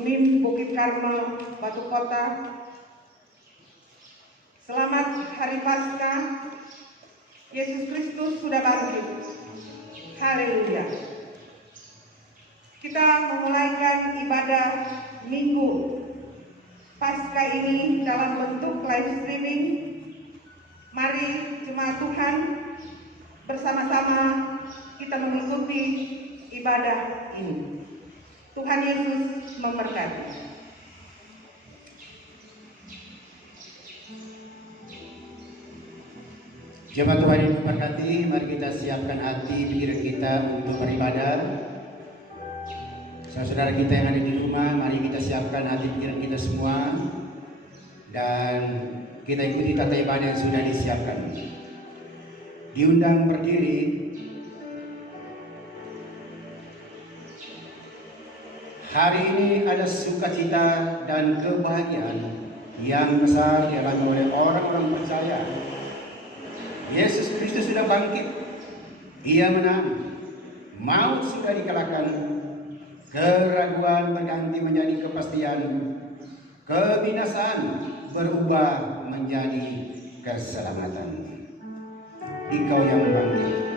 Sumim Bukit Karmel, Batu Kota. Selamat Hari Paskah, Yesus Kristus sudah bangkit. Haleluya. Kita memulaikan ibadah Minggu Paskah ini dalam bentuk live streaming. Mari jemaat Tuhan bersama-sama kita mengikuti ibadah ini. Tuhan Yesus memberkati. Jemaat Tuhan yang diberkati, mari kita siapkan hati pikiran kita untuk beribadah. Saudara kita yang ada di rumah, mari kita siapkan hati pikiran kita semua dan kita ikuti tata ibadah yang sudah disiapkan. Diundang berdiri. Hari ini ada sukacita dan kebahagiaan yang besar dialami oleh orang-orang percaya. Yesus Kristus sudah bangkit. Ia menang. Maut sudah dikalahkan. Keraguan berganti menjadi kepastian. Kebinasaan berubah menjadi keselamatan. Engkau yang bangkit,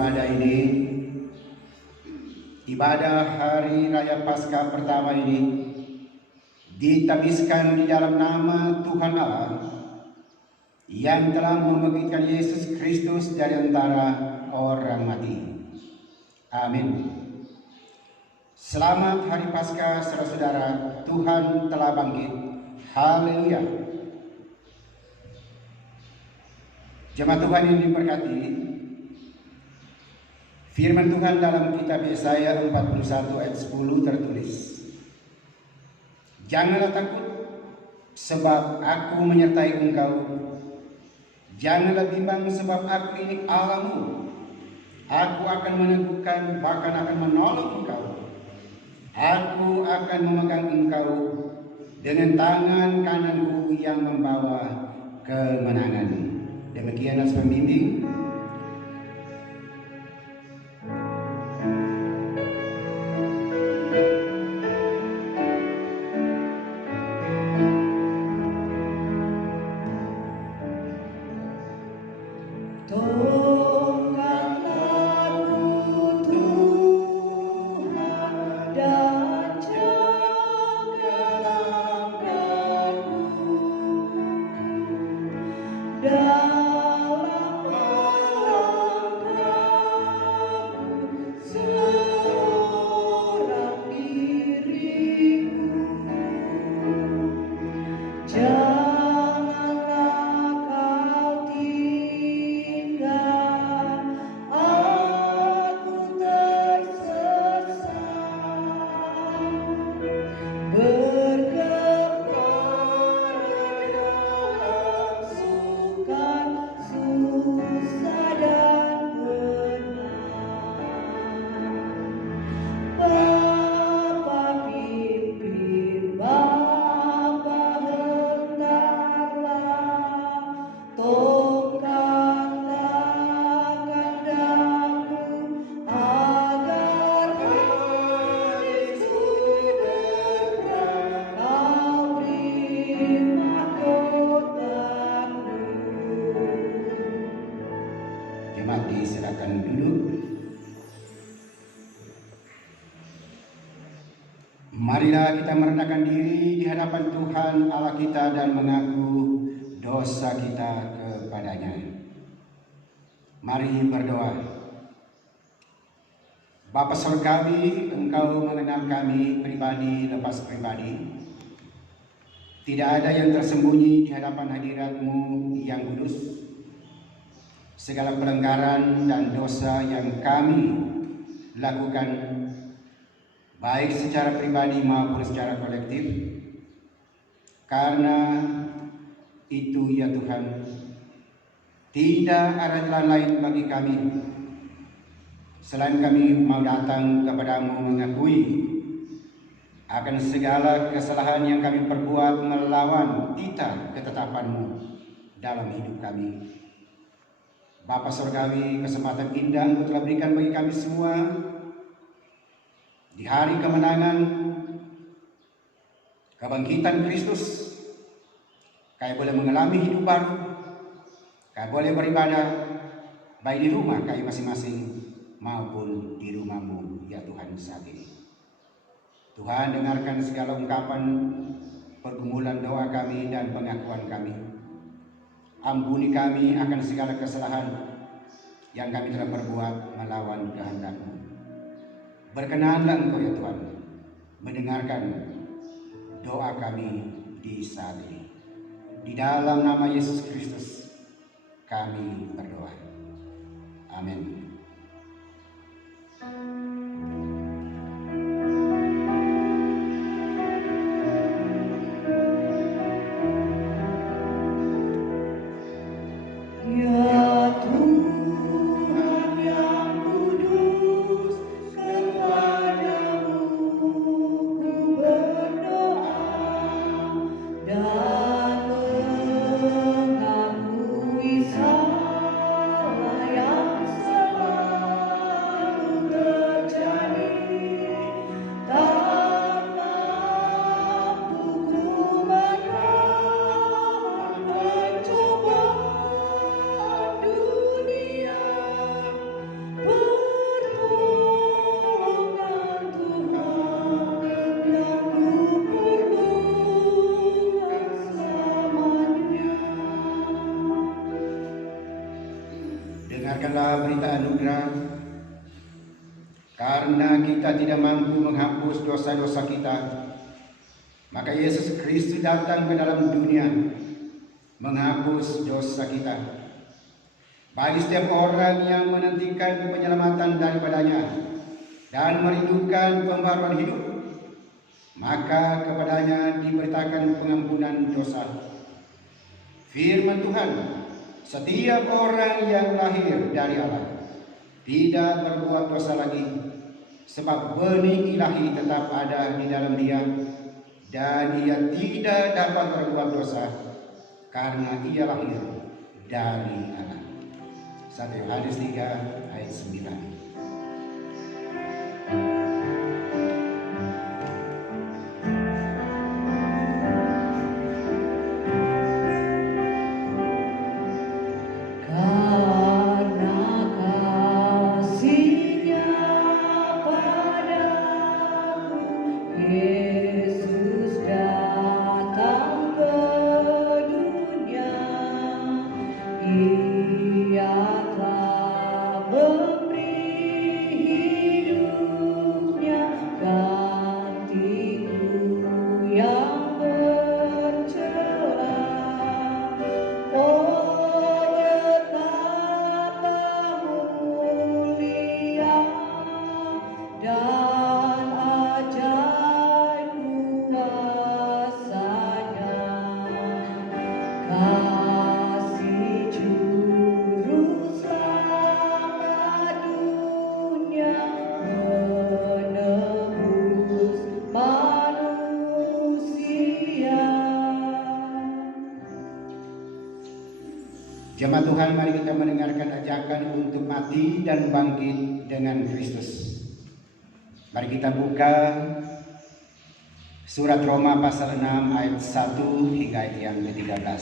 ibadah ini, ibadah Hari Raya Paskah pertama ini ditabiskan di dalam nama Tuhan Allah yang telah membangkitkan Yesus Kristus dari antara orang mati. Amin. Selamat Hari Paskah saudara-saudara, Tuhan telah bangkit. Haleluya. Jemaat Tuhan yang diberkati, firman Tuhan dalam kitab Yesaya 41 ayat 10 tertulis, janganlah takut sebab aku menyertai engkau. Janganlah bimbang sebab aku ini Allahmu. Aku akan meneguhkan, bahkan akan menolong engkau. Aku akan memegang engkau dengan tangan kananku yang membawa kemenangan. Demikianlah pembimbing. Marilah kita merendahkan diri di hadapan Tuhan Allah kita dan mengaku dosa kita kepadanya. Mari berdoa. Bapa Surgawi, Engkau mengenal kami pribadi lepas pribadi. Tidak ada yang tersembunyi di hadapan hadirat-Mu yang kudus. Segala pelanggaran dan dosa yang kami lakukan, baik secara pribadi maupun secara kolektif, karena itu ya Tuhan, tidak ada jalan lain bagi kami selain kami mau datang kepadamu mengakui akan segala kesalahan yang kami perbuat melawan titah ketetapan-Mu dalam hidup kami. Bapa Surgawi, kesempatan indah Engkau telah berikan bagi kami semua di hari kemenangan kebangkitan Kristus. Kami boleh mengalami hidup baru, kami boleh beribadah baik di rumah kami masing-masing maupun di rumah-Mu ya Tuhan saat ini. Tuhan, dengarkan segala ungkapan pergumulan doa kami dan pengakuan kami. Ampuni kami akan segala kesalahan yang kami telah perbuat melawan kehendak-Mu. Berkenanlah Engkau ya Tuhan mendengarkan doa kami di saat ini. Di dalam nama Yesus Kristus kami berdoa. Amin. Dengarkanlah berita anugerah. Karena kita tidak mampu menghapus dosa-dosa kita, maka Yesus Kristus datang ke dalam dunia menghapus dosa kita. Bagi setiap orang yang menantikan penyelamatan daripadanya dan merindukan pembaruan hidup, maka kepadanya diberitakan pengampunan dosa. Firman Tuhan, setiap orang yang lahir dari Allah tidak berbuat dosa lagi, sebab benih ilahi tetap ada di dalam dia, dan ia tidak dapat berbuat dosa karena ia lahir dari Allah. 1 Yohanes 3 ayat 9. Jemaat Tuhan, mari kita mendengarkan ajakan untuk mati dan bangkit dengan Kristus. Mari kita buka surat Roma pasal 6 ayat 1 hingga ayat yang ke-13.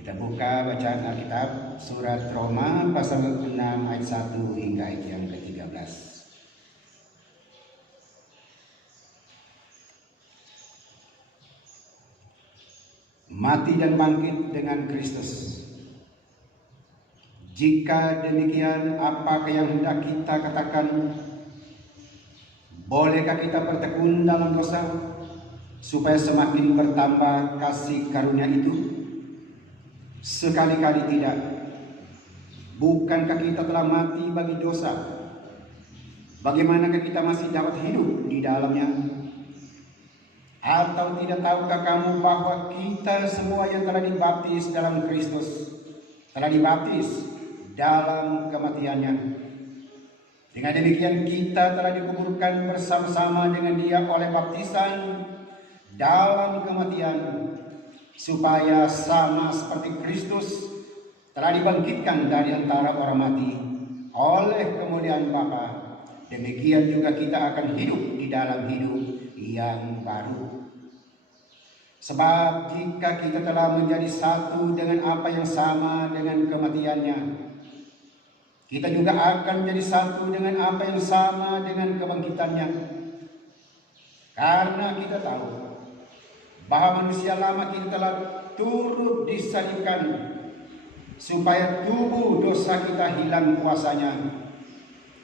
Kita Kita buka bacaan Alkitab surat Roma pasal 6 ayat 1 hingga ayat yang ke-13. Mati dan bangkit dengan Kristus. Jika demikian, apakah yang hendak kita katakan? Bolehkah kita bertekun dalam dosa supaya semakin bertambah kasih karunia itu? Sekali-kali tidak. Bukankah kita telah mati bagi dosa? Bagaimanakah kita masih dapat hidup di dalamnya? Atau tidak tahukah kamu bahwa kita semua yang telah dibaptis dalam Kristus telah dibaptis dalam kematiannya? Dengan demikian kita telah dikuburkan bersama-sama dengan Dia oleh baptisan dalam kematian, supaya sama seperti Kristus telah dibangkitkan dari antara orang mati oleh kemuliaan Bapa, demikian juga kita akan hidup di dalam hidup yang baru. Sebab jika kita telah menjadi satu dengan apa yang sama dengan kematiannya, kita juga akan menjadi satu dengan apa yang sama dengan kebangkitannya. Karena kita tahu bahwa manusia lama kita telah turut disalibkan, supaya tubuh dosa kita hilang kuasanya,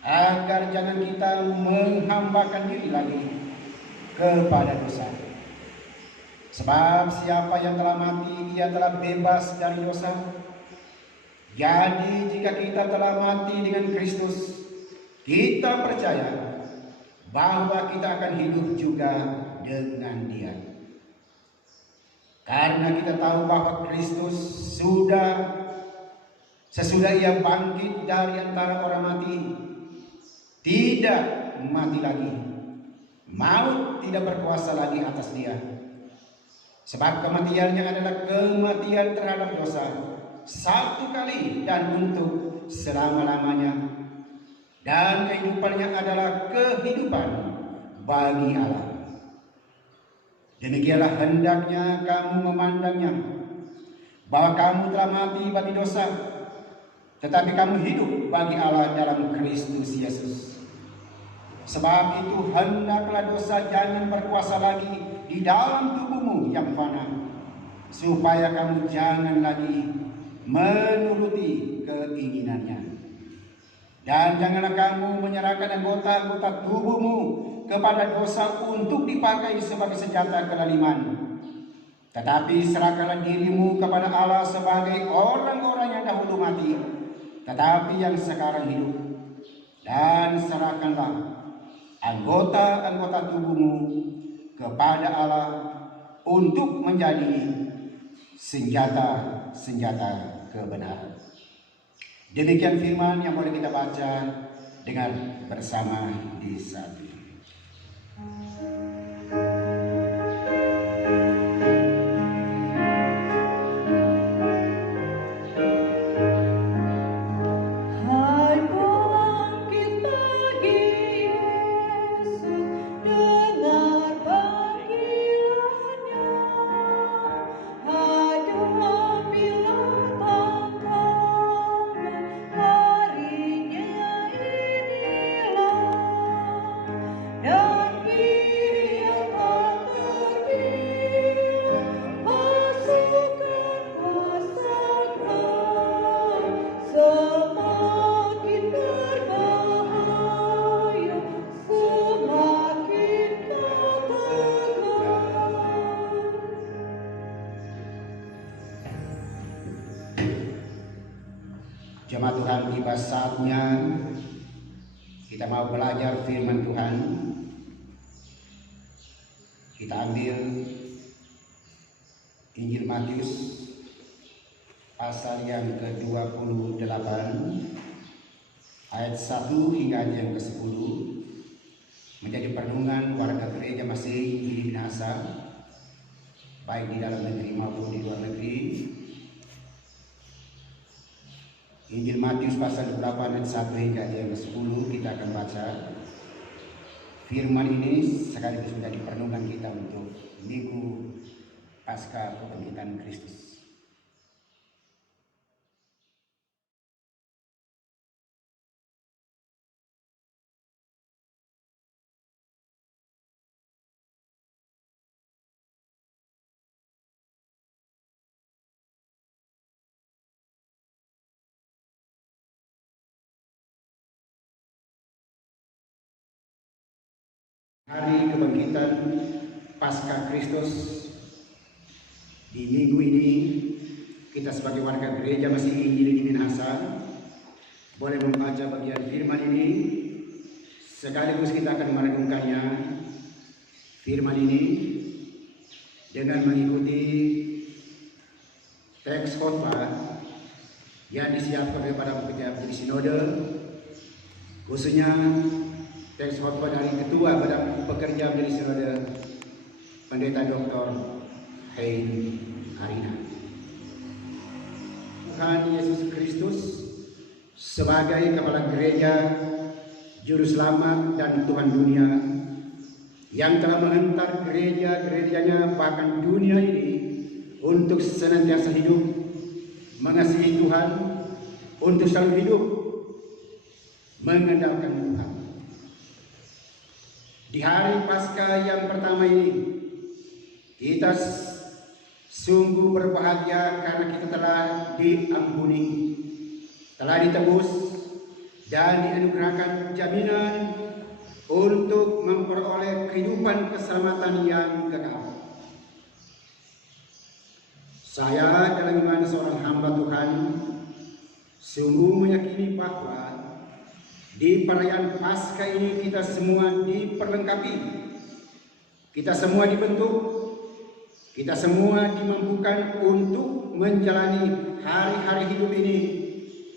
agar jangan kita menghambakan diri lagi kepada dosa. Sebab siapa yang telah mati, ia telah bebas dari dosa. Jadi jika kita telah mati dengan Kristus, kita percaya bahwa kita akan hidup juga dengan Dia. Karena kita tahu bahwa Kristus sesudah Ia bangkit dari antara orang mati, tidak mati lagi. Maut tidak berkuasa lagi atas Dia. Sebab kematiannya adalah kematian terhadap dosa, satu kali dan untuk selama-lamanya. Dan kehidupannya adalah kehidupan bagi Allah. Demikianlah hendaknya kamu memandangnya, bahwa kamu telah mati bagi dosa, tetapi kamu hidup bagi Allah dalam Kristus Yesus. Sebab itu hendaklah dosa jangan berkuasa lagi di dalam tubuhmu yang fana, supaya kamu jangan lagi menuruti keinginannya. Dan janganlah kamu menyerahkan anggota-anggota tubuhmu kepada dosa untuk dipakai sebagai senjata kedaliman. Tetapi serahkanlah dirimu kepada Allah sebagai orang-orang yang dahulu mati, tetapi yang sekarang hidup. Dan serahkanlah anggota-anggota tubuhmu kepada Allah untuk menjadi senjata-senjata kebenaran. Demikian firman yang boleh kita baca dengan bersama di saat ini. Jemaat Tuhan, tiba saatnya kita mau belajar firman Tuhan. Kita ambil Injil Matius pasal yang ke-28 ayat 1 hingga ayat yang ke-10 menjadi perenungan warga gereja masih di Minahasa, baik di dalam negeri maupun di luar negeri. Injil Matius pasal 28 ayat 1 hingga ayat yang ke-10 kita akan baca. Firman ini sekaligus menjadi perenungan kita untuk Minggu Pasca Kebangkitan Kristus. Hari kebangkitan Paskah Kristus, di minggu ini kita sebagai warga gereja Masih Injil di Minahasa boleh membaca bagian firman ini, sekaligus kita akan merenungkannya firman ini dengan mengikuti teks khotbah yang disiapkan oleh para pejabat di sinode, khususnya teks khotbah dari Ketua Badan Pekerja dari Sinode, Pendeta Dr. Hein Arina. Tuhan Yesus Kristus sebagai Kepala Gereja, Juru Selamat dan Tuhan dunia, yang telah menghantar gerejanya bahkan dunia ini untuk senantiasa hidup mengasihi Tuhan, untuk selalu hidup mengandalkan Tuhan. Di hari Paskah yang pertama ini, kita sungguh berbahagia karena kita telah diampuni, telah ditebus, dan dianugerahkan jaminan untuk memperoleh kehidupan keselamatan yang kekal. Saya dalam iman seorang hamba Tuhan sungguh meyakini bahwa di perayaan Paskah ini kita semua diperlengkapi, kita semua dibentuk, kita semua dimampukan untuk menjalani hari-hari hidup ini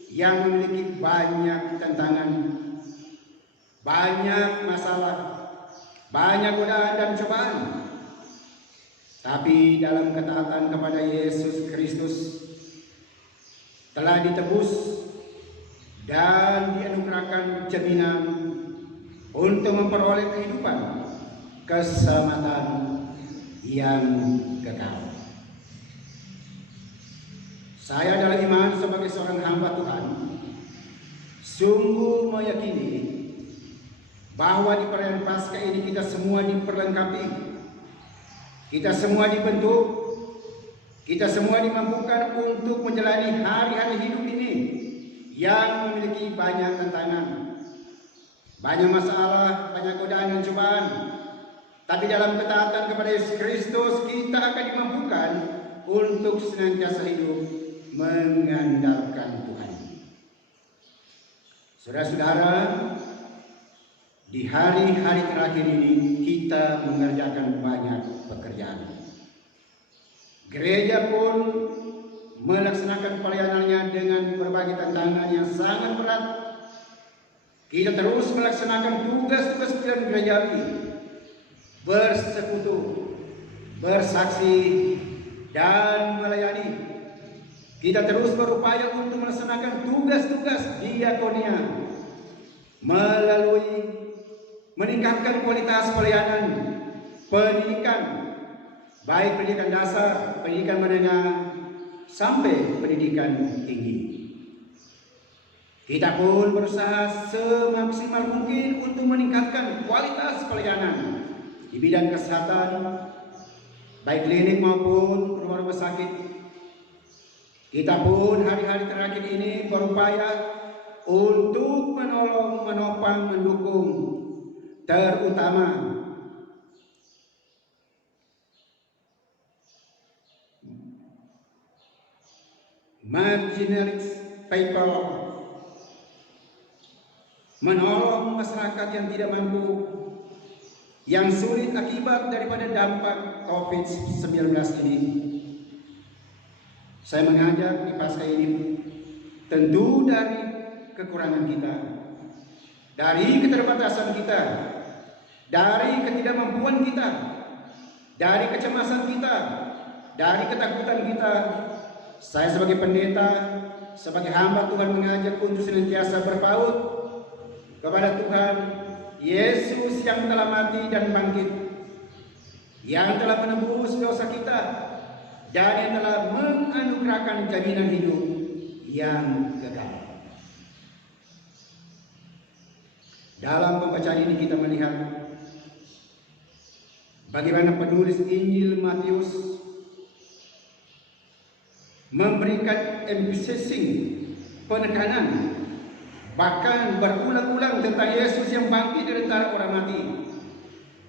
yang memiliki banyak tantangan, banyak masalah, banyak godaan dan cobaan. Tapi dalam ketaatan kepada Yesus Kristus telah ditebus dan dianugerahkan jaminan untuk memperoleh kehidupan keselamatan yang kekal. Saya dalam iman sebagai seorang hamba Tuhan sungguh meyakini bahwa di perayaan Paskah ini kita semua diperlengkapi, kita semua dibentuk, kita semua dimampukan untuk menjalani hari-hari hidup ini yang memiliki banyak tantangan, banyak masalah, banyak godaan dan cobaan. Tapi dalam ketaatan kepada Yesus Kristus kita akan dimampukan untuk senantiasa hidup mengandalkan Tuhan. Saudara-saudara, di hari-hari terakhir ini kita mengerjakan banyak pekerjaan. Gereja pun melaksanakan pelayanannya dengan berbagai tantangan yang sangat berat. Kita terus melaksanakan tugas-tugas pelayanan gerejawi, bersekutu, bersaksi, dan melayani. Kita terus berupaya untuk melaksanakan tugas-tugas diakonia melalui meningkatkan kualitas pelayanan pendidikan, baik pendidikan dasar, pendidikan menengah, sampai pendidikan tinggi. Kita pun berusaha semaksimal mungkin untuk meningkatkan kualitas pelayanan di bidang kesehatan, baik klinik maupun rumah-rumah sakit. Kita pun hari-hari terakhir ini berupaya untuk menolong, menopang, mendukung, terutama marginalized people, menolong masyarakat yang tidak mampu, yang sulit akibat daripada dampak COVID-19 ini. Saya mengajak di Paskah ini, tentu dari kekurangan kita, dari keterbatasan kita, dari ketidakmampuan kita, dari kecemasan kita, dari ketakutan kita, saya sebagai pendeta, sebagai hamba Tuhan mengajak untuk senantiasa berpaut kepada Tuhan Yesus yang telah mati dan bangkit, yang telah menebus dosa kita, dan yang telah menganugerahkan jaminan hidup yang kekal. Dalam pembacaan ini kita melihat bagaimana penulis Injil Matius memberikan emphasizing, penekanan, bahkan berulang-ulang tentang Yesus yang bangkit dari antara orang mati.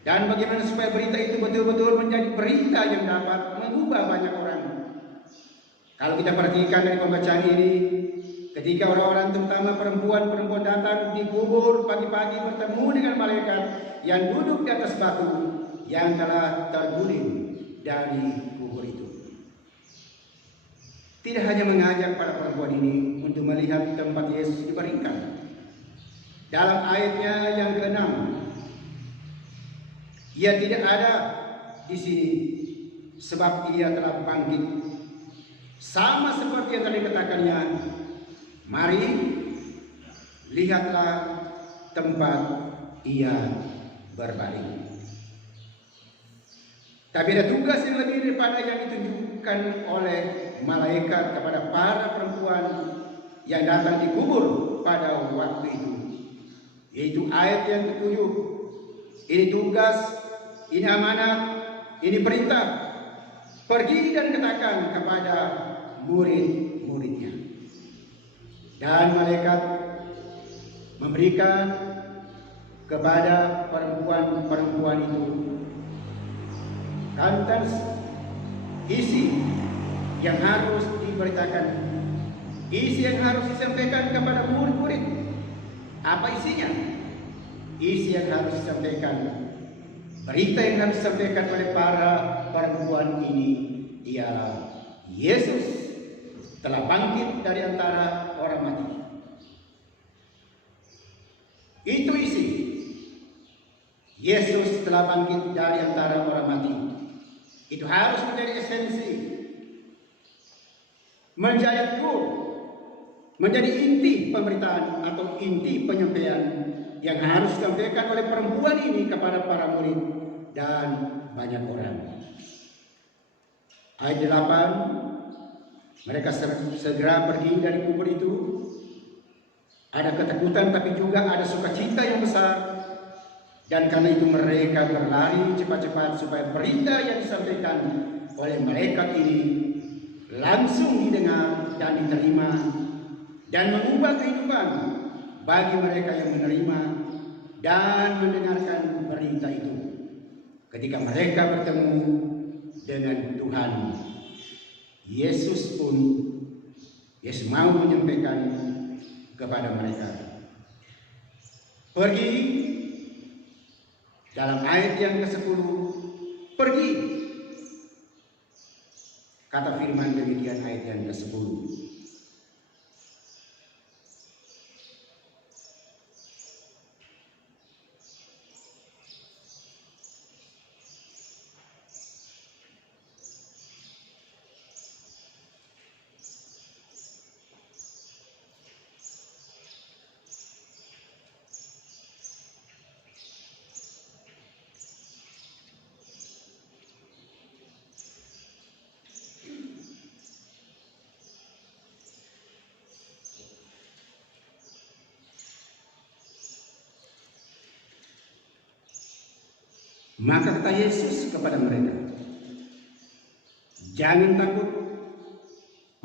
Dan bagaimana supaya berita itu betul-betul menjadi berita yang dapat mengubah banyak orang. Kalau kita perhatikan dari pembacaan ini, ketika orang-orang terutama perempuan-perempuan datang di kubur pagi-pagi bertemu dengan malaikat yang duduk di atas batu yang telah terguling dari kubur itu. Tidak hanya mengajak para perempuan ini untuk melihat tempat Yesus dibaringkan. Dalam ayatnya yang ke-6, ia tidak ada di sini sebab ia telah bangkit. Sama seperti yang tadi katakannya, mari lihatlah tempat ia berbaring. Tapi ada tugas yang lebih daripada yang ditunjukkan oleh malaikat kepada para perempuan yang datang di kubur pada waktu itu, yaitu ayat yang ke-7. Ini tugas, ini amanat, ini perintah. Pergi dan katakan kepada murid-muridnya. Dan malaikat memberikan kepada perempuan-perempuan itu kantas isi yang harus diberitakan, isi yang harus disampaikan kepada murid-murid. Apa isinya? Isi yang harus disampaikan, berita yang harus disampaikan oleh para perempuan ini ialah Yesus telah bangkit dari antara orang mati. Itu isi. Yesus telah bangkit dari antara orang mati. Itu harus menjadi esensi, menjadi core, menjadi inti pemberitaan atau inti penyampaian yang harus disampaikan oleh perempuan ini kepada para murid dan banyak orang. Ayat 8, mereka segera pergi dari kubur itu. Ada ketakutan tapi juga ada sukacita yang besar. Dan karena itu mereka berlari cepat-cepat supaya berita yang disampaikan oleh malaikat ini langsung didengar dan diterima dan mengubah kehidupan bagi mereka yang menerima dan mendengarkan berita itu. Ketika mereka bertemu dengan Tuhan, Yesus mau menyampaikan kepada mereka, pergi. Dalam ayat yang ke-10, pergi. Kata firman demikian ayat yang ke-10. Maka kata Yesus kepada mereka, jangan takut,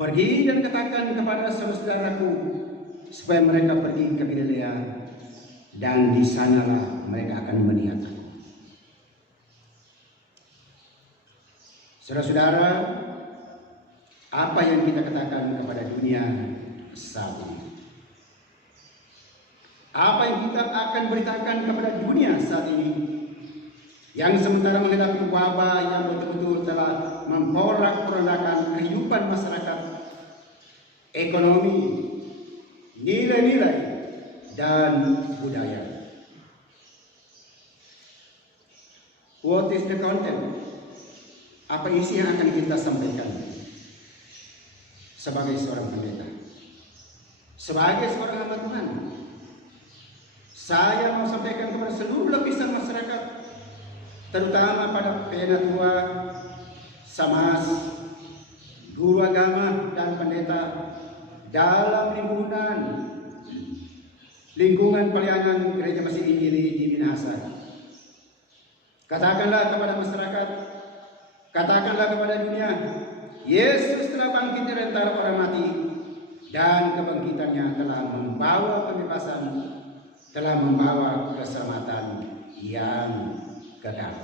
pergi dan katakan kepada saudara-saudaraku supaya mereka pergi ke Galilea, dan di sanalah mereka akan melihat aku. Saudara-saudara, apa yang kita katakan kepada dunia saat ini? Apa yang kita akan beritakan kepada dunia saat ini? Yang sementara menghadapi wabah yang betul-betul telah memporak-porandakan kehidupan masyarakat, ekonomi, nilai-nilai, dan budaya. What is the content? Apa isi yang akan kita sampaikan sebagai seorang pendeta, sebagai seorang hamba Tuhan? Saya mau sampaikan kepada seluruh lapisan masyarakat, terutama pada penatua, samas, guru agama dan pendeta dalam lingkungan pelayanan Gereja Masih Injili di Minahasa. Katakanlah kepada masyarakat, katakanlah kepada dunia, Yesus telah bangkit dari antara orang mati, dan kebangkitannya telah membawa pembebasan, telah membawa keselamatan yang kekal.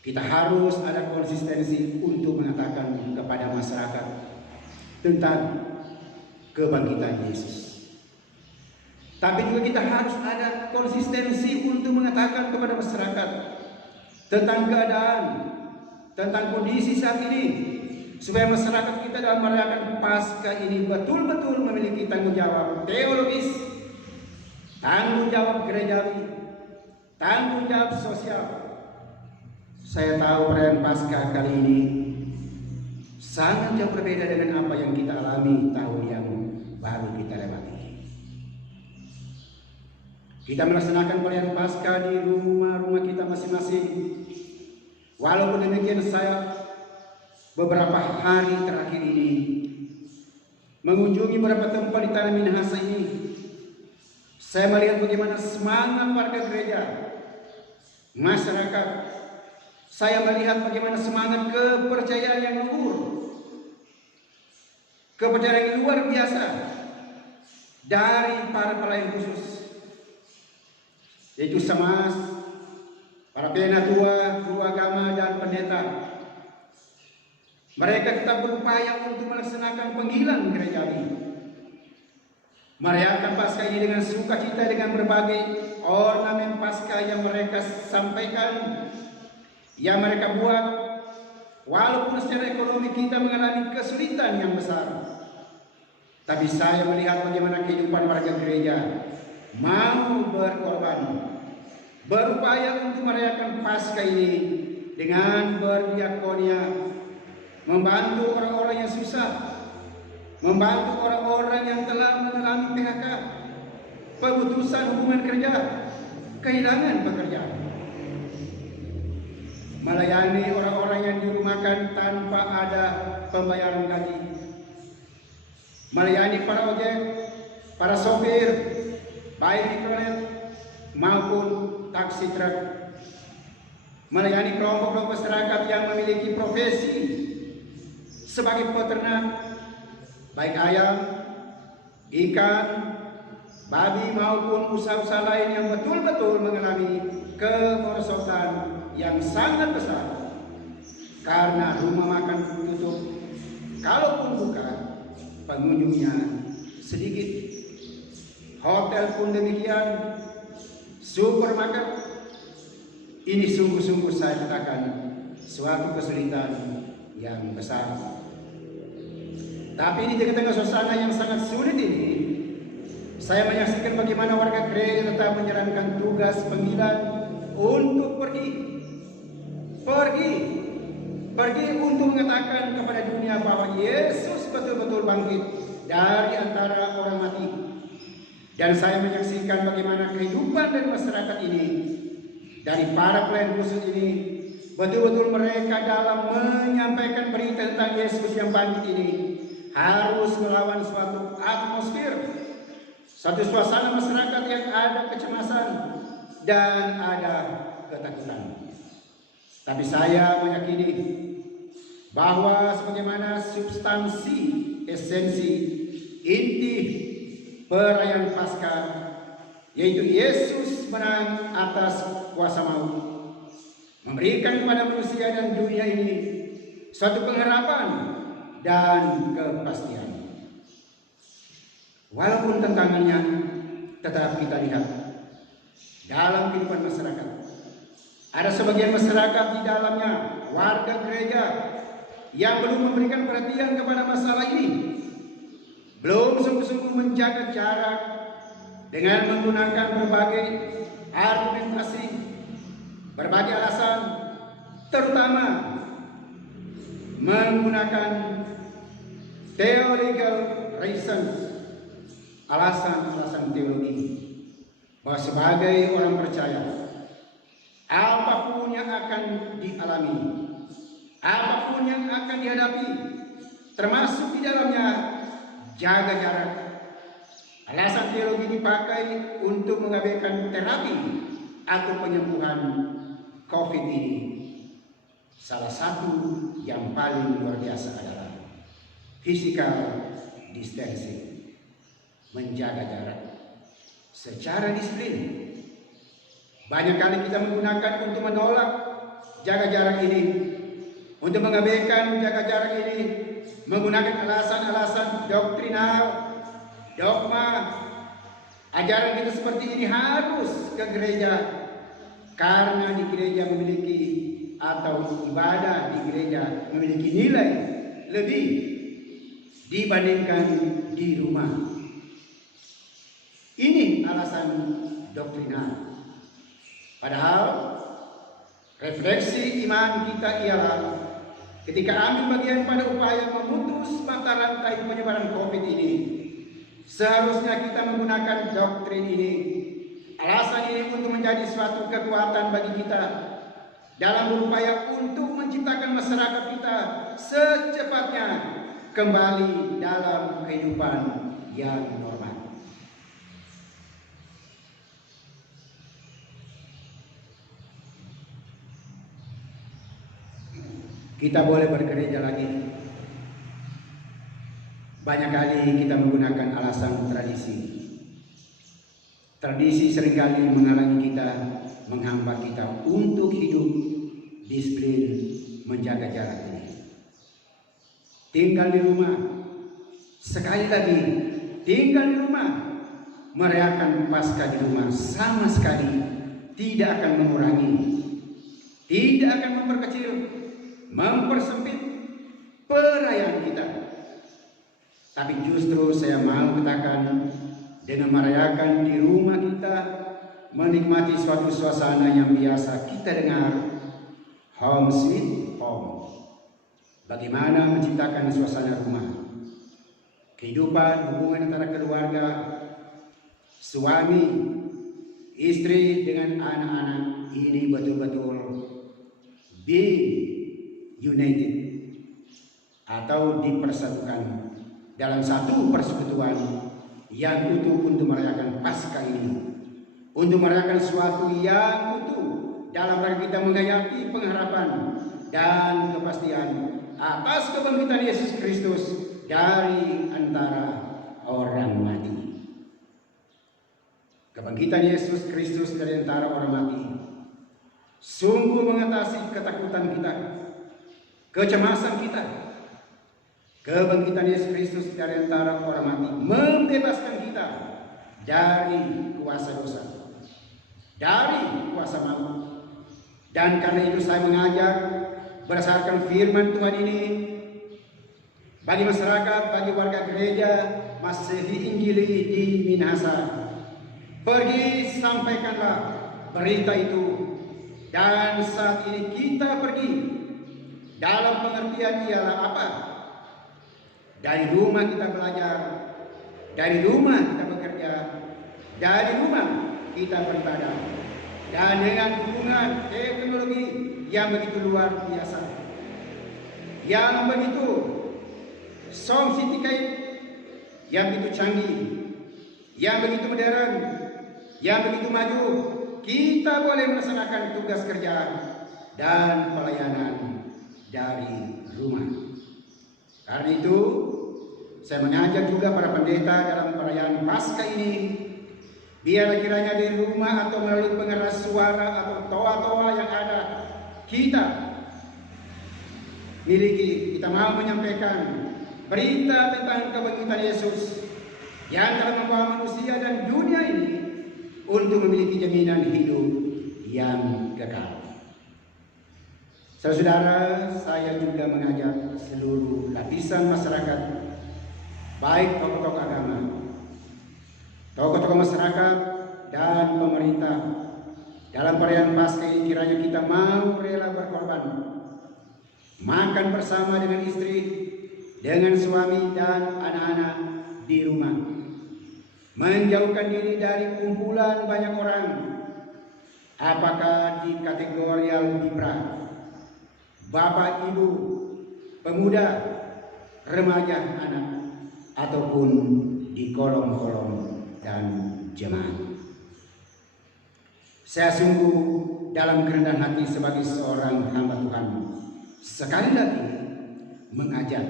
Kita harus ada konsistensi untuk mengatakan kepada masyarakat tentang kebangkitan Yesus. Tapi juga kita harus ada konsistensi untuk mengatakan kepada masyarakat tentang keadaan, tentang kondisi saat ini, supaya masyarakat kita dalam merayakan Paskah ini betul-betul memiliki tanggung jawab teologis, tanggung jawab gerejawi, tanggung jawab sosial. Saya tahu perayaan Paskah kali ini sangat jauh berbeda dengan apa yang kita alami tahun yang baru kita lewati. Kita melaksanakan perayaan Paskah di rumah-rumah kita masing-masing. Walaupun demikian, saya beberapa hari terakhir ini mengunjungi beberapa tempat di Tanah Minahasa ini. Saya melihat bagaimana semangat warga gereja, masyarakat. Saya melihat bagaimana semangat kepercayaan yang luhur, kepercayaan yang luar biasa dari para pelayan khusus, yaitu Samas, para penatua, guru agama, dan pendeta. Mereka tetap berupaya untuk melaksanakan panggilan gerejawi, merayakan Paskah ini dengan sukacita, dengan berbagai ornamen Paskah yang mereka sampaikan, yang mereka buat. Walaupun secara ekonomi kita mengalami kesulitan yang besar, tapi saya melihat bagaimana kehidupan warga gereja mau berkorban, berupaya untuk merayakan Paskah ini dengan berdiakonia, membantu orang-orang yang susah, membantu orang-orang yang telah mengalami PHK, pemutusan hubungan kerja, kehilangan pekerjaan, melayani orang-orang yang dirumahkan tanpa ada pembayaran gaji, melayani para ojek, para sopir, baik mikrolet maupun taksi truk, melayani kelompok-kelompok masyarakat yang memiliki profesi sebagai peternak, baik ayam, ikan, babi maupun usaha-usaha lain yang betul-betul mengalami kemerosotan yang sangat besar karena rumah makan tutup. Kalaupun buka, pengunjungnya sedikit. Hotel pun demikian, supermarket. Ini sungguh-sungguh saya katakan suatu kesulitan yang besar. Tapi ini di tengah suasana yang sangat sulit ini, saya menyaksikan bagaimana warga gereja tetap menjalankan tugas panggilan untuk pergi untuk mengatakan kepada dunia bahwa Yesus betul-betul bangkit dari antara orang mati. Dan saya menyaksikan bagaimana kehidupan dari masyarakat ini, dari para pelayan khusus ini, betul-betul mereka dalam menyampaikan berita tentang Yesus yang bangkit ini harus melawan suatu atmosfer, satu suasana masyarakat yang ada kecemasan dan ada ketakutan. Tapi saya meyakini bahwa sebagaimana substansi, esensi, inti perayaan Paskah, yaitu Yesus menang atas kuasa maut, memberikan kepada manusia dan dunia ini suatu pengharapan dan kepastian. Walaupun tantangannya tetap kita lihat dalam kehidupan masyarakat. Ada sebagian masyarakat di dalamnya, warga gereja, yang belum memberikan perhatian kepada masalah ini, belum sungguh-sungguh menjaga jarak dengan menggunakan berbagai argumentasi, berbagai alasan, terutama menggunakan theological reasons, alasan-alasan teologi, bahwa sebagai orang percaya, apapun yang akan dialami, apapun yang akan dihadapi, termasuk di dalamnya jaga jarak. Alasan teologi dipakai untuk mengabaikan terapi atau penyembuhan COVID ini. Salah satu yang paling luar biasa adalah physical distancing, menjaga jarak secara disiplin, Banyak kali kita menggunakan untuk menolak jaga jarak ini, untuk mengabaikan jaga jarak ini, menggunakan alasan-alasan doktrinal, dogma, ajaran kita seperti ini harus ke gereja karena di gereja memiliki atau ibadah di gereja memiliki nilai lebih dibandingkan di rumah. Ini alasan doktrinal. Padahal refleksi iman kita ialah ketika ambil bagian pada upaya memutus mata rantai penyebaran COVID ini, seharusnya kita menggunakan doktrin ini, alasan ini untuk menjadi suatu kekuatan bagi kita dalam berupaya untuk menciptakan masyarakat kita secepatnya kembali dalam kehidupan yang normal. Kita boleh bergereja lagi. Banyak kali kita menggunakan alasan tradisi. Tradisi seringkali menghalangi kita, menghambat kita untuk hidup disiplin menjaga jarak ini. Tinggal di rumah, sekali lagi tinggal di rumah, merayakan Paskah di rumah sama sekali tidak akan mengurangi, tidak akan memperkecil, mempersempit perayaan kita. Tapi justru saya mau katakan, dengan merayakan di rumah kita, menikmati suatu suasana yang biasa kita dengar, home sweet home. Bagaimana menciptakan suasana rumah, kehidupan hubungan antara keluarga, suami, istri dengan anak-anak ini betul-betul being united atau dipersatukan dalam satu persekutuan yang utuh untuk merayakan Paskah ini, untuk merayakan sesuatu yang utuh dalam rangka kita menghayati pengharapan dan kepastian atas kebangkitan Yesus Kristus dari antara orang mati. Kebangkitan Yesus Kristus dari antara orang mati sungguh mengatasi ketakutan kita, kecemasan kita. Kebangkitan Yesus Kristus dari antara orang mati membebaskan kita dari kuasa dosa, dari kuasa maut. Dan karena itu saya mengajak berdasarkan firman Tuhan ini bagi masyarakat, bagi warga gereja Masehi Injili di Minahasa, pergi sampaikanlah berita itu. Dan saat ini kita pergi dalam pengertian ialah apa? Dari rumah kita belajar, dari rumah kita bekerja, dari rumah kita beribadah, dan dengan hubungan teknologi yang begitu luar biasa, yang begitu sophisticated, yang begitu canggih, yang begitu modern, yang begitu maju, kita boleh melaksanakan tugas kerja dan pelayanan dari rumah. Karena itu, saya mengajak juga para pendeta dalam perayaan Paskah ini, biarlah kiranya di rumah atau melalui pengeras suara atau toa-toa yang ada, kita miliki, kita mau menyampaikan berita tentang kebangkitan Yesus yang telah membawa manusia dan dunia ini untuk memiliki jaminan hidup yang kekal. Saudara, saya juga mengajak seluruh lapisan masyarakat, baik tokoh-tokoh agama, tokoh-tokoh masyarakat, dan pemerintah, dalam perayaan Paskah ini kiranya kita mau rela berkorban, makan bersama dengan istri, dengan suami dan anak-anak di rumah, menjauhkan diri dari kumpulan banyak orang, apakah di kategori Libra, bapak, ibu, pemuda, remaja, anak, ataupun di kolom-kolom dan jemaat. Saya sungguh dalam kerendahan hati sebagai seorang hamba Tuhan, sekali lagi mengajak,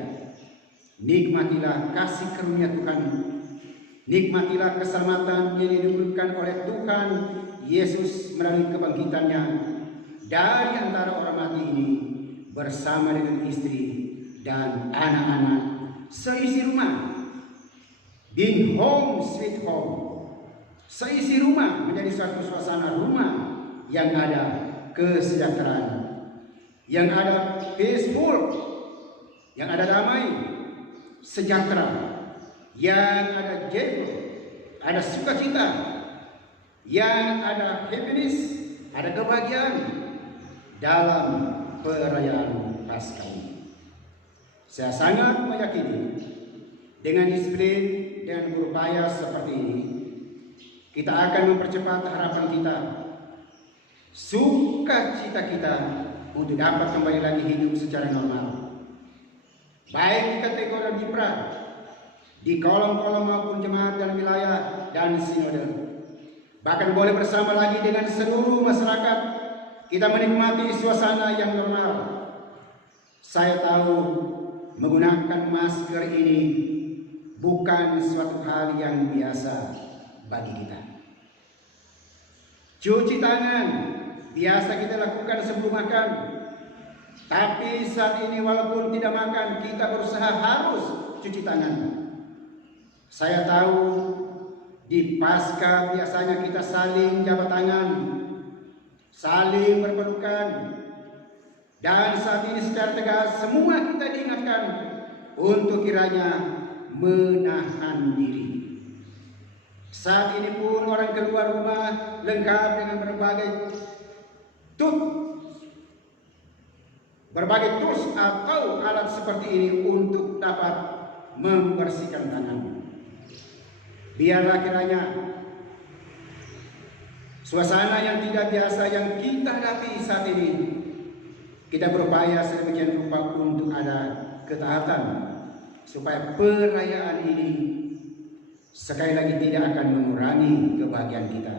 nikmatilah kasih karunia Tuhan, nikmatilah keselamatan yang diberikan oleh Tuhan Yesus melalui kebangkitannya dari antara orang mati ini bersama dengan istri dan anak-anak seisi rumah. Being home sweet home. Seisi rumah menjadi suatu suasana rumah yang ada kesejahteraan, yang ada peaceful, yang ada damai, sejahtera, yang ada joyful, ada sukacita, yang ada happiness, ada kebahagiaan dalam perayaan Paskah ini. Saya sangat meyakini dengan disiplin dan berupaya seperti ini, kita akan mempercepat harapan kita, sukacita kita untuk dapat kembali lagi hidup secara normal. Baik di kategori dipra, di kolom-kolom maupun jemaat dan wilayah dan sinode. Bahkan boleh bersama lagi dengan seluruh masyarakat kita menikmati suasana yang normal. Saya tahu menggunakan masker ini bukan suatu hal yang biasa bagi kita. Cuci tangan biasa kita lakukan sebelum makan, tapi saat ini walaupun tidak makan, kita berusaha harus cuci tangan. Saya tahu di Paskah biasanya kita saling jabat tangan, saling berpelukan, dan saat ini secara tegas semua kita diingatkan untuk kiranya menahan diri. Saat ini pun orang keluar rumah lengkap dengan berbagai tools atau alat seperti ini untuk dapat membersihkan tangan. Biarlah kiranya suasana yang tidak biasa yang kita hadapi saat ini, kita berupaya sedemikian rupa untuk ada ketaatan supaya perayaan ini sekali lagi tidak akan mengurangi kebahagiaan kita,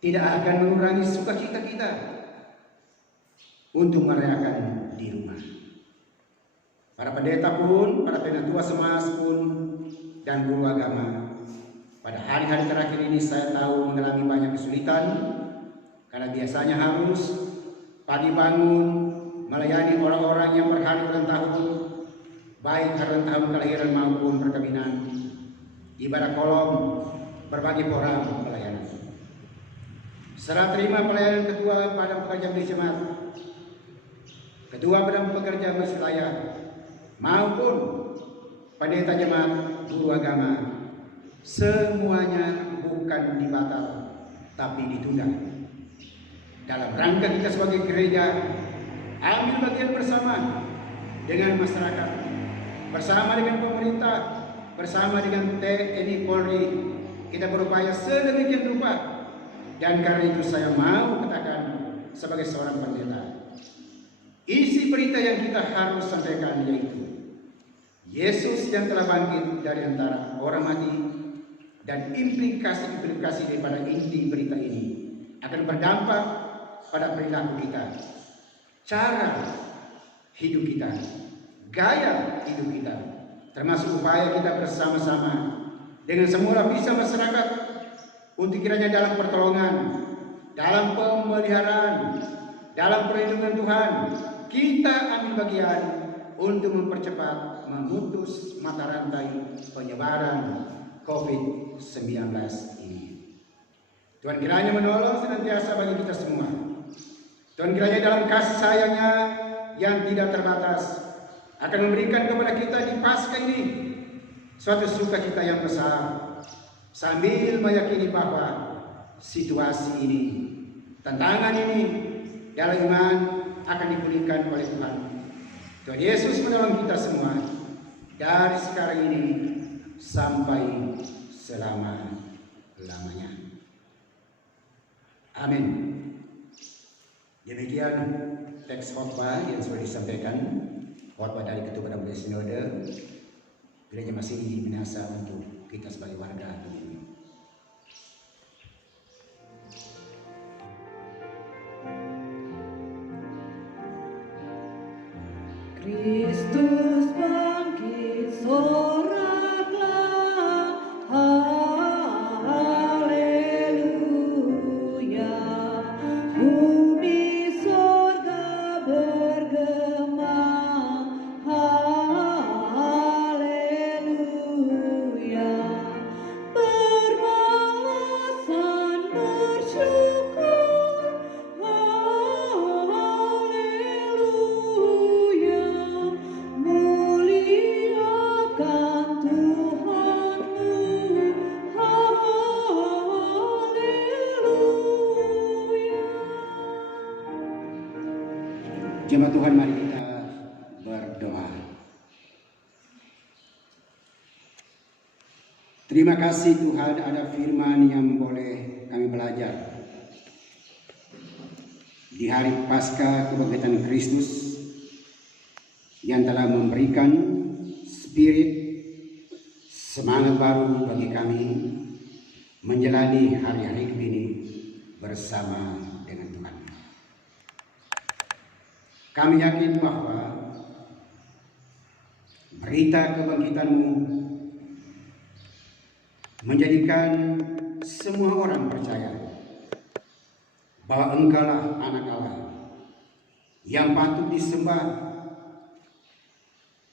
tidak akan mengurangi sukacita kita untuk merayakan di rumah. Para pendeta pun, para penatua semas pun, dan guru agama, pada hari-hari terakhir ini saya tahu mengalami banyak kesulitan karena biasanya harus pagi bangun melayani orang-orang yang berhari ulang tahun, baik hari ulang tahun kelahiran maupun perkawinan, ibadah kolom, berbagai program pelayanan. Serah terima pelayanan ketua pada pekerja jemaat, ketua badan pekerja wilayah, maupun pendeta jemaat, guru agama, semuanya bukan dibatal tapi ditunda. Dalam rangka kita sebagai gereja ambil bagian bersama dengan masyarakat, bersama dengan pemerintah, bersama dengan TNI Polri, kita berupaya sedemikian rupa. Dan karena itu saya mau katakan sebagai seorang pendeta, isi berita yang kita harus sampaikan yaitu Yesus yang telah bangkit dari antara orang mati, dan implikasi-implikasi daripada inti berita ini akan berdampak pada perilaku kita, cara hidup kita, gaya hidup kita, termasuk upaya kita bersama-sama dengan semua lapisan masyarakat untuk kiranya dalam pertolongan, dalam pemeliharaan, dalam perlindungan Tuhan, kita ambil bagian untuk mempercepat, memutus mata rantai penyebaran COVID-19 ini. Tuhan kiranya menolong senantiasa bagi kita semua. Tuhan kiranya dalam kasih sayangnya yang tidak terbatas akan memberikan kepada kita di Paskah ini suatu sukacita yang besar, sambil meyakini bahwa situasi ini, tantangan ini dalam iman akan dipulihkan oleh Tuhan. Tuhan Yesus menolong kita semua dari sekarang ini sampai selama-lamanya. Amin. Demikian teks khotbah yang sudah disampaikan, khotbah dari Ketua Badan Sinode. Gereja masih binasa untuk kita sebagai warga ini. Kristus bangkit, soraklah, haleluya. Jemaat Tuhan, mari kita berdoa. Terima kasih Tuhan, ada firman yang boleh kami belajar di hari Paskah kebangkitan Kristus yang telah memberikan spirit semangat baru bagi kami menjalani hari-hari ini bersama dengan Tuhan. Kami yakin bahwa berita kebangkitan-Mu menjadikan semua orang percaya bahwa Engkaulah Anak Allah yang patut disembah,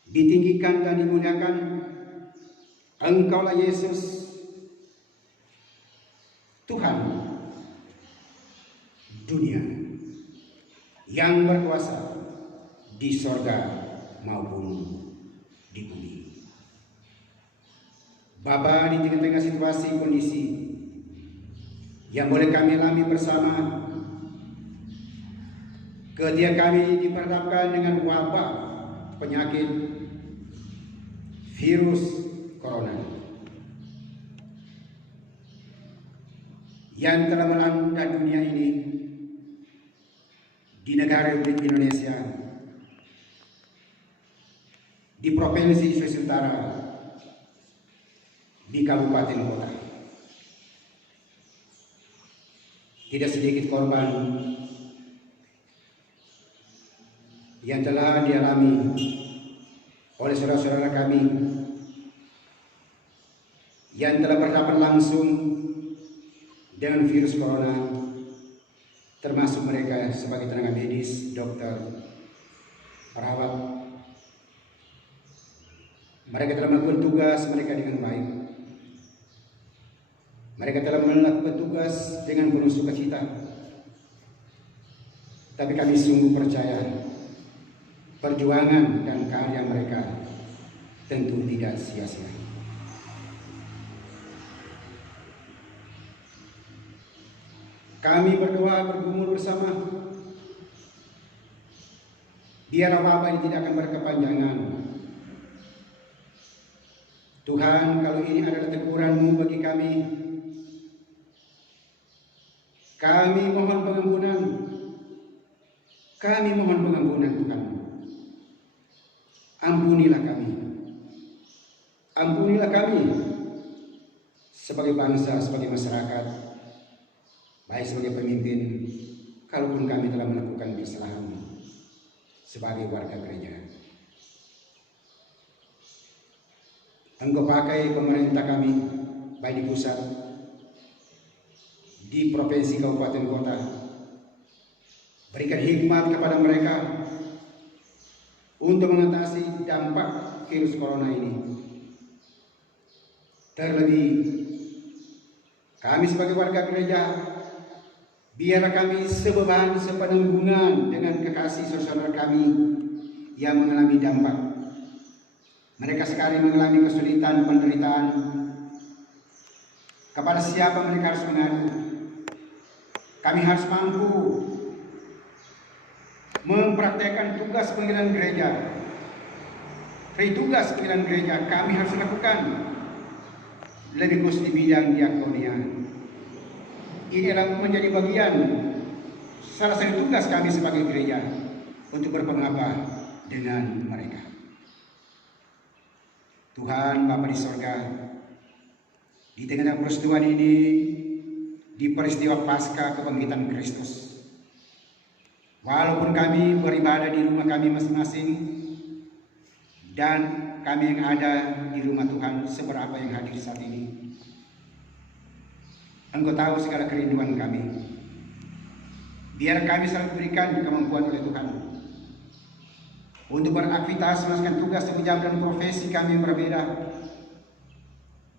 ditinggikan dan dimuliakan. Engkaulah Yesus, Tuhan dunia yang berkuasa di sorga maupun di bumi. Bapa, di tengah-tengah situasi kondisi yang boleh kami alami bersama, ketika kami diperhadapkan dengan wabah penyakit virus corona yang telah melanda dunia ini, di negara Republik Indonesia, di Provinsi Sulawesi Utara, di kabupaten kota. Tidak sedikit korban yang telah dialami oleh saudara-saudara kami yang telah berhadapan langsung dengan virus corona, termasuk mereka sebagai tenaga medis, dokter, perawat. Mereka telah melakukan tugas mereka dengan baik. Mereka telah melakukan tugas dengan penuh sukacita. Tapi kami sungguh percaya perjuangan dan karya mereka tentu tidak sia-sia. Kami berdoa bergumul bersama, biarlah wabah ini tidak akan berkepanjangan. Tuhan, kalau ini adalah teguran-Mu bagi kami mohon pengampunan. Kami mohon pengampunan Tuhan. Ampunilah kami. Ampunilah kami sebagai bangsa, sebagai masyarakat, baik sebagai pemimpin, kalaupun kami telah melakukan kesalahan sebagai warga gereja. Engkau pakai pemerintah kami, baik di pusat, di provinsi, kabupaten, kota. Berikan hikmat kepada mereka untuk mengatasi dampak virus corona ini. Terlebih, kami sebagai warga gereja, biarlah kami sebeban, sepenanggungan dengan kekasih saudara kami yang mengalami dampak. Mereka sekali mengalami kesulitan, penderitaan. Kepada siapa mereka harus mengadu? Kami harus mampu mempraktekkan tugas pengadilan gereja. Tugas pengadilan gereja kami harus lakukan, lebih khusus di bidang diakonia. Ini adalah menjadi bagian salah satu tugas kami sebagai gereja untuk berpengabah dengan mereka. Tuhan Bapa di sorga, di tengah peristiwa ini, di peristiwa Paskah kebangkitan Kristus, walaupun kami beribadah di rumah kami masing-masing dan kami yang ada di rumah Tuhan seberapa yang hadir saat ini, Engkau tahu segala kerinduan kami. Biar kami selalu diberikan kemampuan oleh Tuhan untuk beraktivitas, melaksanakan tugas, tanggung jawab dan profesi kami yang berbeda,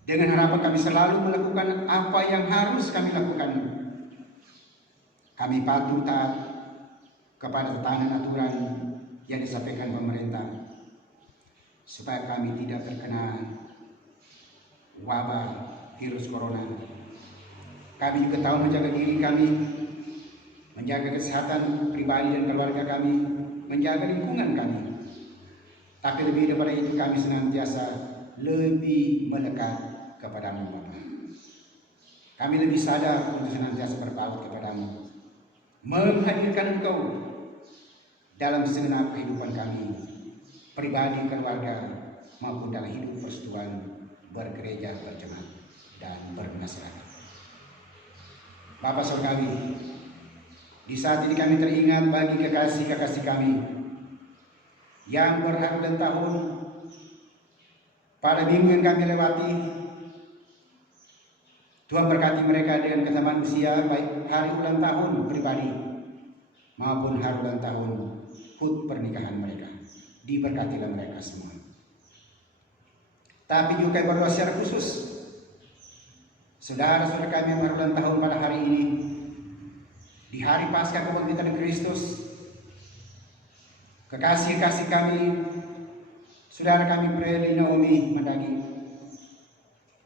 dengan harapan kami selalu melakukan apa yang harus kami lakukan. Kami patuh taat kepada tatanan aturan yang disampaikan pemerintah, supaya kami tidak terkena wabah virus corona. Kami juga tahu menjaga diri kami, menjaga kesehatan pribadi dan keluarga kami, menjaga lingkungan kami. Tapi lebih daripada itu kami senantiasa lebih melekat kepadamu Bapa. Kami lebih sadar untuk senantiasa berbaut kepadamu, menghadirkan Engkau dalam segenap kehidupan kami, pribadi, keluarga, maupun dalam hidup persekutuan, bergereja, berjemaat, dan bermasyarakat. Bapa Surgawi, di saat ini kami teringat bagi kekasih-kekasih kami yang berhak dan tahun pada minggu yang kami lewati. Tuhan berkati mereka dengan kesamaan usia, baik hari ulang tahun pribadi maupun hari ulang tahun HUT pernikahan mereka. Diberkatilah mereka semua. Tapi juga berdoa secara khusus, saudara-saudara kami yang baru ulang tahun pada hari ini, di hari Paskah kebangkitan Kristus, kekasih-kekasih kami, saudara kami Preli Naomi Mandagi,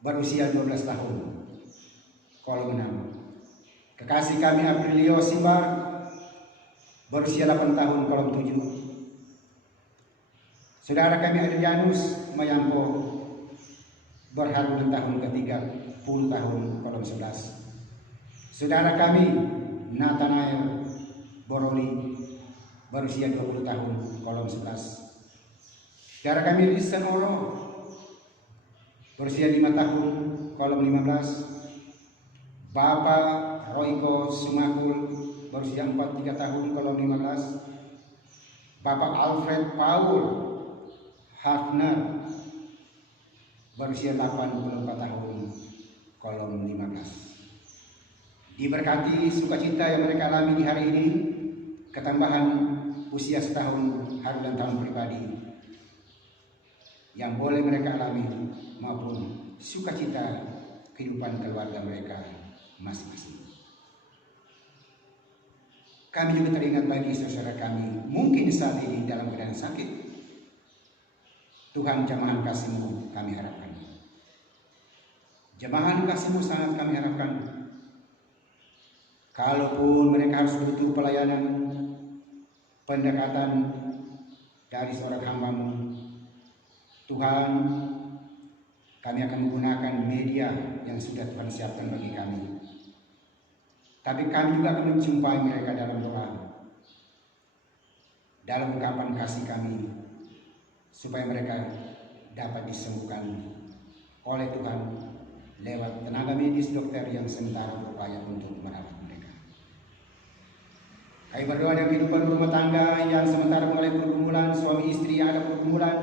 berusia 12 tahun, kolom 6. Kekasih kami Aprilio Simbar, berusia 8 tahun, kolom 7. Saudara kami Adrianus Mayangko, berharu ulang tahun ke-30 tahun, kolom 11. Saudara kami Nathanael Boroli, berusia 20 tahun, kolom 11. Saudara kami Lisa Noro, berusia 5 tahun, kolom 15. Bapak Royko Sumakul, berusia 43 tahun, kolom 15. Bapak Alfred Paul Hafner, berusia 84 tahun, kolom 15. Diberkati sukacita yang mereka alami di hari ini, ketambahan usia setahun hari ulang tahun pribadi yang boleh mereka alami, maupun sukacita kehidupan keluarga mereka masing-masing. Kami juga teringat bagi saudara kami mungkin saat ini dalam keadaan sakit. Tuhan, jamahan kasih-Mu kami harapkan. Jamahan kasih-Mu sangat kami harapkan. Kalaupun mereka harus butuh pelayanan, pendekatan dari seorang hamba-Mu, Tuhan, kami akan menggunakan media yang sudah Tuhan siapkan bagi kami. Tapi kami juga akan menjumpai mereka dalam doa, dalam ungkapan kasih kami, supaya mereka dapat disembuhkan oleh Tuhan lewat tenaga medis dokter yang sementara berupaya untuk merawat mereka. Kami berdoa dalam kehidupan rumah tangga yang sementara mulai bergumulan, suami istri yang ada bergumulan,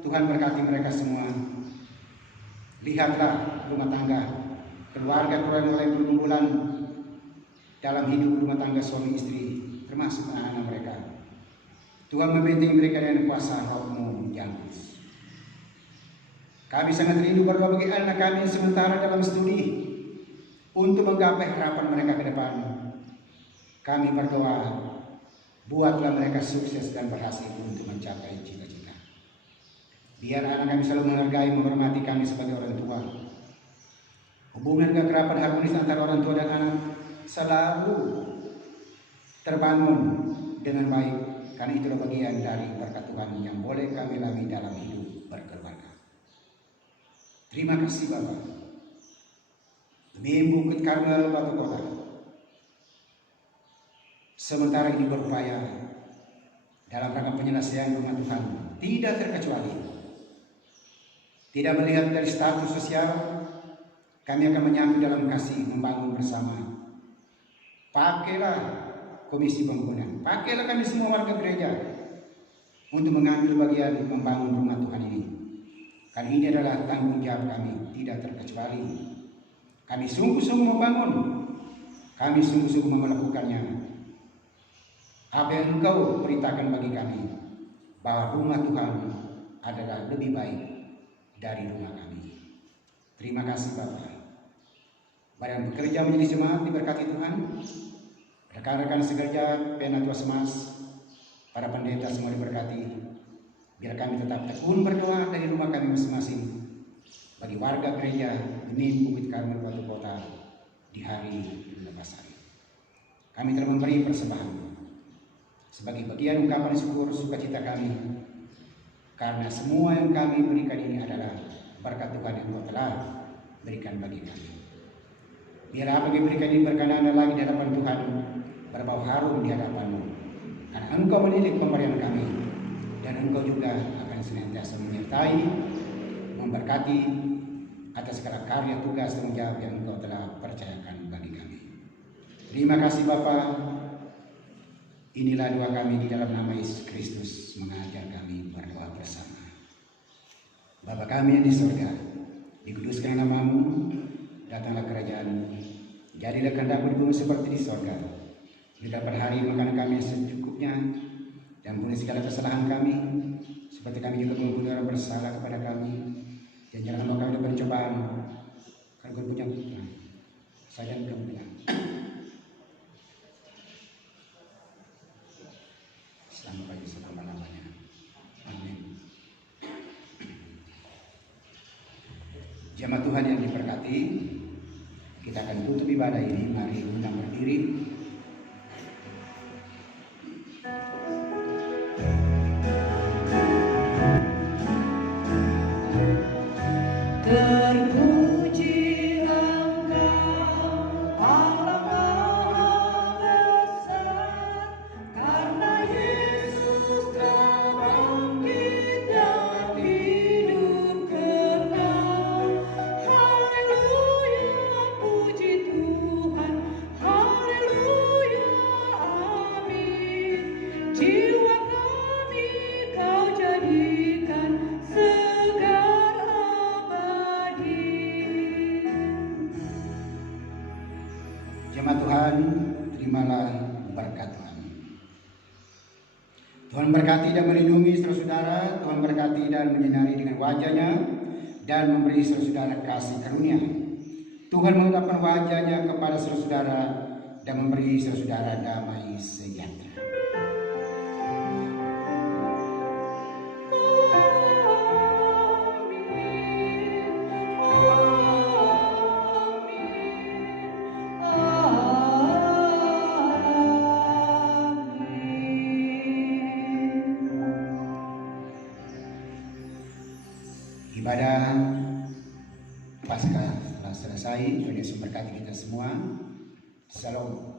Tuhan berkati mereka semua. Lihatlah rumah tangga, keluarga mulai bergumulan dalam hidup rumah tangga suami istri, termasuk anak-anak mereka. Tuhan membentengi mereka dengan kuasa Roh-Mu yang kudus. Kami sangat rindu berdoa bagi anak kami sementara dalam studi untuk menggapai harapan mereka ke depan. Kami berdoa, buatlah mereka sukses dan berhasil untuk mencapai cita-cita. Biar anak kami selalu menghargai, menghormati kami sebagai orang tua. Hubungan kekerapan harmonis antara orang tua dan anak selalu terbangun dengan baik. Karena itulah bagian dari berkat Tuhan yang boleh kami alami dalam hidup berkeluarga. Terima kasih Bapa. Demi Bukit Karmel Batu Kota, sementara ini berupaya dalam rangka penyelesaian rumah Tuhan, tidak terkecuali. Tidak melihat dari status sosial, kami akan menyambut dalam kasih membangun bersama. Pakailah komisi bangunan, pakailah kami semua warga gereja untuk mengambil bagian membangun rumah Tuhan ini. Karena ini adalah tanggung jawab kami, tidak terkecuali. Kami sungguh-sungguh membangun, kami sungguh-sungguh melakukannya. Apa yang Engkau beritakan bagi kami, bahwa rumah Tuhan adalah lebih baik dari rumah kami. Terima kasih Bapak. Badan bekerja menjadi jemaat diberkati Tuhan. Rekan-rekan sekerja, penatua semas, para pendeta semua diberkati. Biar kami tetap tekun berdoa dari rumah kami masing-masing bagi warga gereja demi Bukit Karmel Batu Kota di hari lepas hari. Kami telah memberi persembahan sebagai bagian ungkapan syukur sukacita kami, karena semua yang kami berikan ini adalah berkat Tuhan yang Engkau telah berikan bagi kami. Biarlah apa yang diberikan ini berkenan lagi di hadapan Tuhan, berbau harum di hadapan-Mu, karena Engkau menilik pemberian kami, dan Engkau juga akan senantiasa menyertai, memberkati atas segala karya tugas tanggung jawab yang Engkau telah percayakan bagi kami. Terima kasih Bapa. Inilah doa kami di dalam nama Yesus Kristus, mengajar kami berdoa bersama. Bapa kami yang di surga, dikuduskan nama-Mu, datanglah kerajaan-Mu, jadilah kehendak-Mu di bumi seperti di surga. Berilah pada hari makanan kami yang secukupnya, dan ampuni segala kesalahan kami, seperti kami juga mengampuni orang bersalah kepada kami. Dan jangan membawa kami dalam pencobaan, karena Kau punya Tuhan, saya belum punya. Selamat pagi, selama-lamanya. Amin. Jemaat Tuhan yang diberkati, kita akan tutup ibadah ini. Mari undang berdiri. Terpuji Engkau, Allah Maha Besar, karena Yesus telah bangkit dan hidup kekal. Haleluya, puji Tuhan, haleluya, amin. Jiwa kami Kau jadikan segar abadi. Jemaat Tuhan, terimalah berkat Tuhan. Tuhan berkati dan melindungi saudara-saudara. Tuhan berkati dan menyinari dengan wajah-Nya dan memberi saudara-saudara kasih karunia. Tuhan mengudapkan wajah-Nya kepada saudara-saudara dan memberi saudara-saudara damai sejahtera. Ibadah Paskah telah selesai. Tuhan Yesus memberkati kita semua. Shalom.